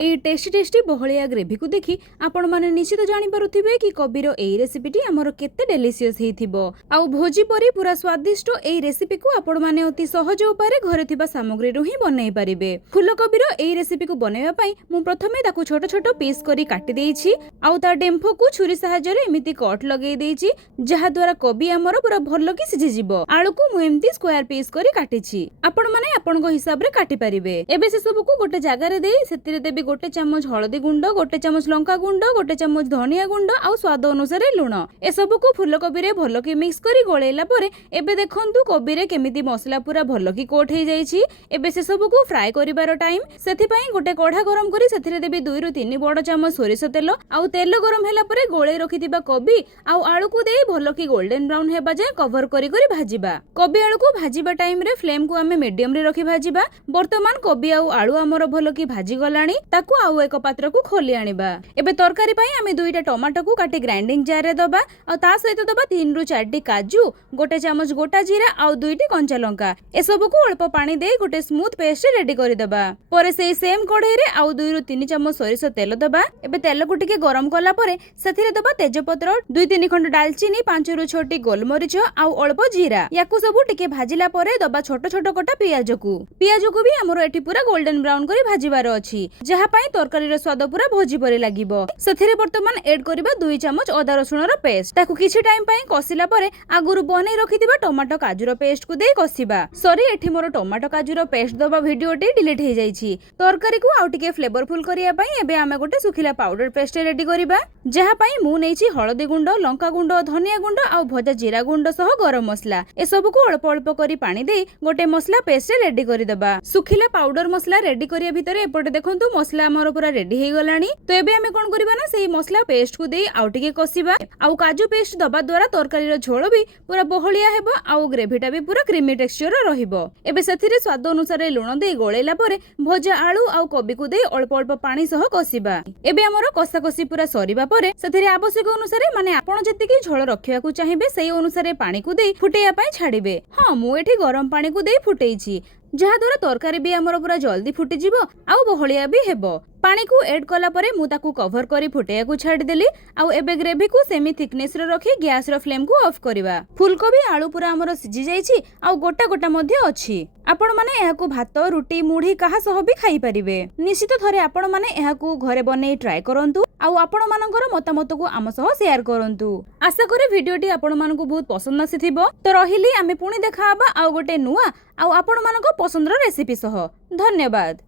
এই tasty tasty बहलिया gravy को देखि आपण माने निश्चित जानि पारुथिबे कि कबीर एई रेसिपीटी हमर केते डेलिशियस हेइथिबो। आउ भोजी परी पूरा स्वादिष्ट एई रेसिपी को आपण माने अति सहज उपाय घरे थिबा सामग्री रु ही बनै परिबे। फूलकोबीर एई रेसिपी को बनैबा पई मु प्रथमे ताकू छोट छोट पीस करी काटि देइछि। आउ ता डेम्फो को छुरी सहायता रे एमिति कट लगेई देइछि, जहा द्वारा कबी हमर पूरा भलो कि सिझि जिवो। आलू को मु एमिति स्क्वायर पीस करी काटिछि। आपण माने आपण को हिसाब रे काटि परिबे। एबे से सब को गोटे जागा रे देई सेतिरे देबी गोटे चामच हळदी गुंड, गोटे चामच लंका गुंड, गोटे चामच धनिया गुंड आउ स्वाद अनुसार लुण। ए सब को फूलकोबी रे भलो कि मिक्स करी गोळेला परे एबे देखंतु कोबी रे केमिति मसला पूरा भलो कि कोट हे जाईछि। एबे से सब को फ्राई करिवार टाइम सेथि पई गोटे कढ़ा गरम करी सेथिरे देबी 2 रु 3 बड़ चामच सोरिष तेल। आउ तेल गरम हैला परे गोळे रखिथिबा कोबी आउ आलू को देई भलो कि गोल्डन ब्राउन हेबा जाय कवर करी करी भाजिबा। कोबी आलू को भाजिबा टाइम रे फ्लेम को हमें मीडियम रे रखि भाजिबा। वर्तमान कोबी आउ आलू हमर भलो कि भाजी गलाणी, ताकू आउ एक पात्र को खोली आनिबा। एबे तरकारी पई हमें 2टा टमाटो को काटी ग्राइंडिंग जार रे दबा। आ ता सहित दबा 3 रु 4 टी काजू, गोटे चामच गोटा जीरा आउ 2टी कंचा लंका। ए सब को अल्प पानी दे गोटे स्मूथ पेस्ट रेडी करि दबा। परे सेही सेम कढ़ाई रे आउ 2 रु 3 चामच सोरिष तेल दबा। एबे तेल को टिके गरम कला परे सेथिरे दबा तेजपत्र 2-3 खंड दालचीनी, 5 रु 6 टी गोलमरिच आउ अल्प जीरा। याकू सब टिके भाजिला परे दबा छोट छोट कटा पियाज को भी हमरो एठी पूरा गोल्डन ब्राउन करी भाजिबार अछि, जहा पई तरकारी रो स्वाद पूरा भोजी परे लागिबो। सेथिरे वर्तमान ऐड करिबा 2 चामच अदा रसुण रो पेस्ट। ताकू किछि टाइम पई कसिला परे आगुरु बनै रखिदिबा टमाटो काजू रो पेस्ट को देई कसिबा। सॉरी एठी मोर टमाटो काजू रो पेस्ट दबा वीडियोटी डिलीट हे जाईछि। तरकारी को आउ टिके फ्लेवरफुल करिया पई एबे आमे गोटे सुखिला पाउडर पेस्ट रेडी करिबा, जहा पई मु नेछि हळदी गुंड, लंका गुंड, धनिया गुंड आउ भजा जीरा गुंड सह गरम मसला। ए सब को अल्प अल्प करी पानी देई गोटे मसला पेस्ट रेडी करि दबा। सुखिला पाउडर मसला रेडी करिया भितरे एपटे देखंतु मसला हमर पूरा रेडी हे गलानी। तो एबे हमें कोन करिबा ना सेही मसला पेस्ट को देई आउ टिके कसिबा। आउ काजू पेस्ट दबा द्वारा तरकारी रो झोल भी पूरा बहलिया हेबो आउ ग्रेवीटा भी पूरा क्रीमी टेक्सचर रहिबो। एबे सेथिरे स्वाद अनुसार लुण देई गोळेला परे भजा आलू आउ कोबी को देई अल्प अल्प पानी सह कसिबा। एबे हमर कसा कसी पूरा सरीबा परे सेथिरे आवश्यक अनुसार माने आपण जतिकी झोल रखिया को चाहिबे सेही अनुसार पानी को देई फुटेया पई छाडिबे। हां मु एठी गरम पानी को देई फुटेइछि, जहा द्वारा तरकारी भी हमर पूरा जल्दी फुटी जिवो आउ बहलिया भी हेबो। पानी को ऐड कला परे मु ताकू कवर करी फुटेया को छाडी देली। आउ एबे ग्रेवी को सेमी थिकनेस रे रखी गैस रो फ्लेम को ऑफ करिबा। फूलकोबी आलू पूरा हमर सिझी जाईछि आउ गोटा गोटा मध्ये अछि। आपण माने एहा को भात, रुटी, मुढ़ी काहा सह भी खाई परिबे। निश्चित थरे आपण माने एहा को घरे बनै ट्राई करंतु आउ आपण मानकर मतामत को आम सह शेयर करंतु। आशा करे वीडियोटी आपण मानकु बहुत पसंद आसीथिबो। तो रहिली आमे पुणी देखाबा आउ गोटे नुआ आउ आपण मानक पसंदर रेसिपी सह। धन्यवाद।